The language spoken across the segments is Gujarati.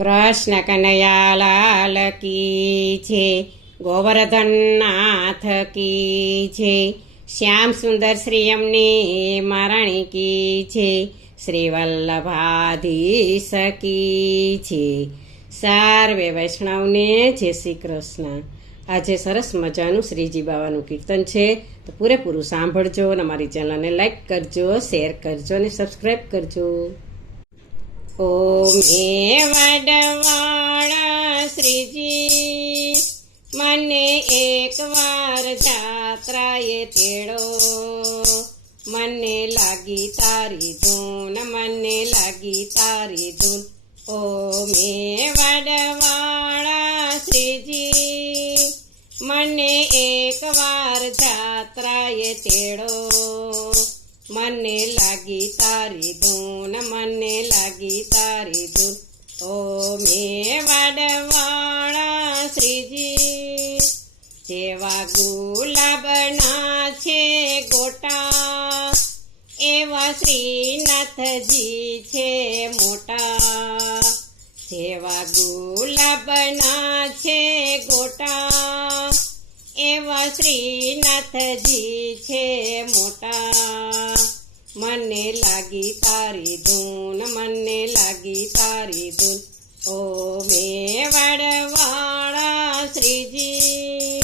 કૃષ્ણ કનૈયા લાલ કી છે, ગોવર્ધન નાથ કી છે, શ્યામ સુંદર શ્રી અમની મહારાણી કી છે, શ્રી વલ્લભાધીશ કી છે. સર્વે વૈષ્ણવને જય શ્રી કૃષ્ણ. આજે સરસ મજાનું શ્રીજી બાવાનું કીર્તન છે, તો પૂરેપૂરું સાંભળજો અને અમારી ચેનલને લાઈક કરજો, શેર કરજો અને સબસ્ક્રાઈબ કરજો. ઓમ હે વડવાળા શ્રીજી, મને એકવાર જાત્રાએ તેડો, મને લાગી તારી ધૂન, મને લાગી તારી ધૂન. ઓમ હે વડવાળા શ્રીજી, મને એકવાર જાત્રાએ તેડો, મને લાગી તારી ધૂન, મને લાગી તારી ધૂન. ઓમ હે વડવાળા શ્રીજી, જેવા ગુલાબના છે ગોટા, એવા શ્રીનાથજી છે મોટા. જેવા ગુલાબના છે ગોટા, એવા શ્રીનાથજી છે મોટા. મને લાગી તારી ધૂન, મને લાગી તારી ધૂન. ઓમ હે વડવાળા શ્રીજી,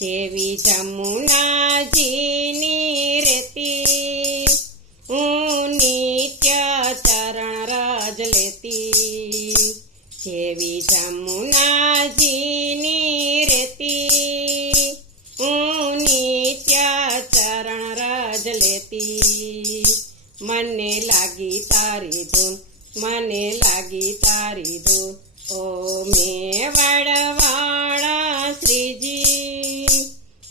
જેવી જમુનાજીની રેતી, હું નિત્ય ચરણ રજ લેતી. જેવી જમુનાજીની રેતી, હું નિત્ય ચરણ રજ લેતી. મને લાગી તારી ધૂન, મને લાગી તારી ધૂન. ઓમ હે વડવાળા શ્રીજી,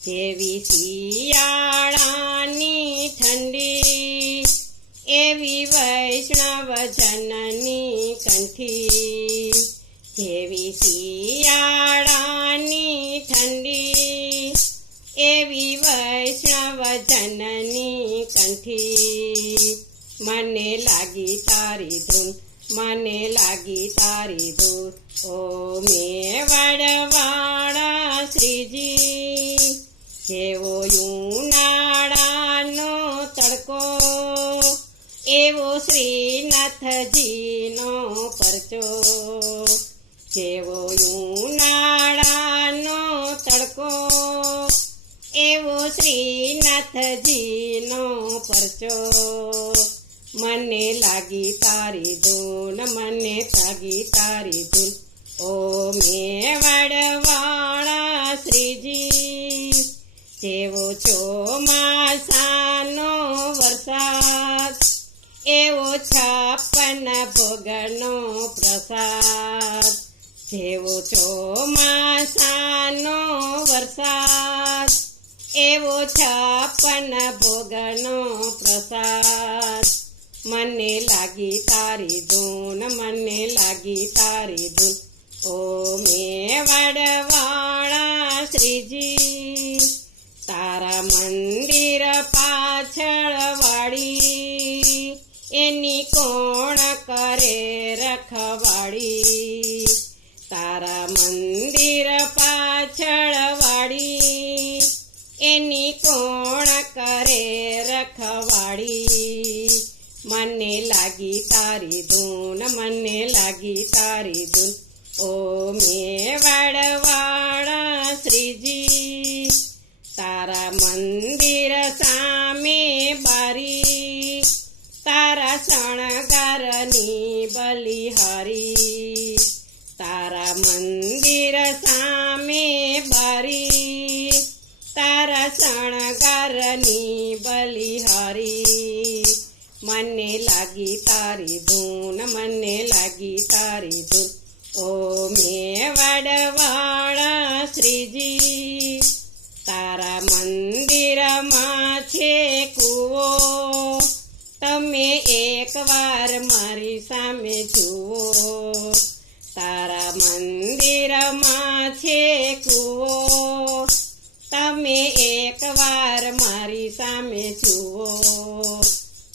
જેવી શિયાળાની ઠંડી, એવી વૈષ્ણવજનની કંઠી. જેવી શિયાળાની ઠંડી, એવી વૈષ્ણવજનની કંઠી. મને લાગી તારી ધૂન, મને લાગી તારી ધૂન. ઓમ હે વડવાળા શ્રીજી, જેવો ઉનાળાનો તડકો, એવો શ્રીનાથજીનો પરચો. જેવો ઉનાળાનો તડકો, એવો શ્રીનાથજીનો પરચો. મને લાગી તારી ધૂન, મને લાગી તારી ધૂન. ઓમ હે વડવાળા શ્રીજી, જેવો ચોમાસાનો વરસાદ, એવો 56 ભોગનો પ્રસાદ. જેવો ચોમાસાનો વરસાદ, એવો 56 ભોગનો પ્રસાદ. મને લાગી તારી ધૂન, મને લાગી તારી ધૂન. ઓમ હે વડવાળા શ્રીજી, તારા મંદિર પાછળ વાળી, એની કોણ કરે રખવાળી. તારા મંદિર પાછળ વાળી, એની કોણ કરે રખવાળી. મને લાગી તારી ધૂન, મને લાગી તારી ધૂન. ઓમ હે વડવાળા શ્રીજી, તારા મંદિર સામે બારી, તારા શણગારની બલિહારી. તારા મંદિર સામે બારી, તારા શણગારની બલિહારી. મને લાગી તારી ધૂન, મને લાગી તારી ધૂન. ઓમ હે વડવાળા શ્રીજી, તારા મંદિરમાં છે કૂવો, તમે એકવાર મારી સામે જુઓ. તારા મંદિરમાં છે કૂવો, તમે એકવાર મારી સામે જુઓ.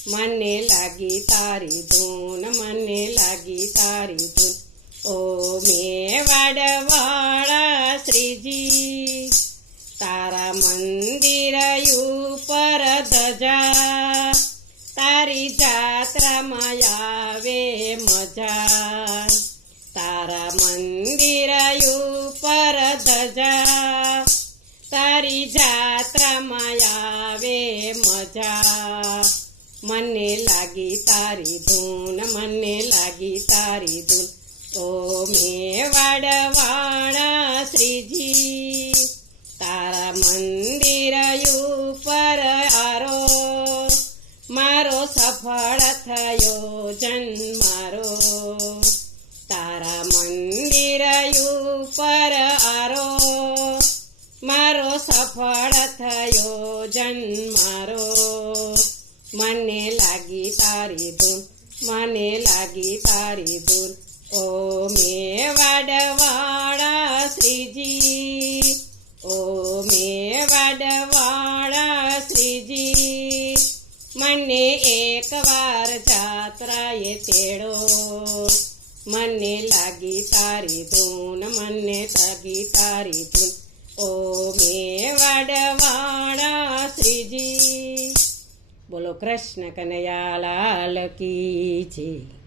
મને લાગી તારી ધૂન, મને લાગી તારી ધૂન. ઓ મેવાડવાળા શ્રીજી તારા મંદિર ઉપર ધજા તારી જાત્રામાં આવે મજા તારા મંદિર ઉપર ધજા તારી જાત્રામાં આવે મજા મને લાગી તારી ધૂન મને લાગી તારી ધૂન ઓ મેવાડવાળા શ્રીજી તારા મંદિર ઉપર આરો મારો સફળ થયો જન્મારો તારા મંદિર ઉપર આરો મારો સફળ થયો જન્મારો મને લાગી તારી ધૂન મને લાગી તારી ધૂન ઓ મેવાડવાળા શ્રીજી ઓ મેવાડવાળા શ્રીજી મને એકવાર જાત્રાએ તેડો મને લાગી તારી ધૂન મને લાગી તારી ધૂન ઓ મેવાડવાળા શ્રીજી બોલો કૃષ્ણ કનૈયા લાલ કી જય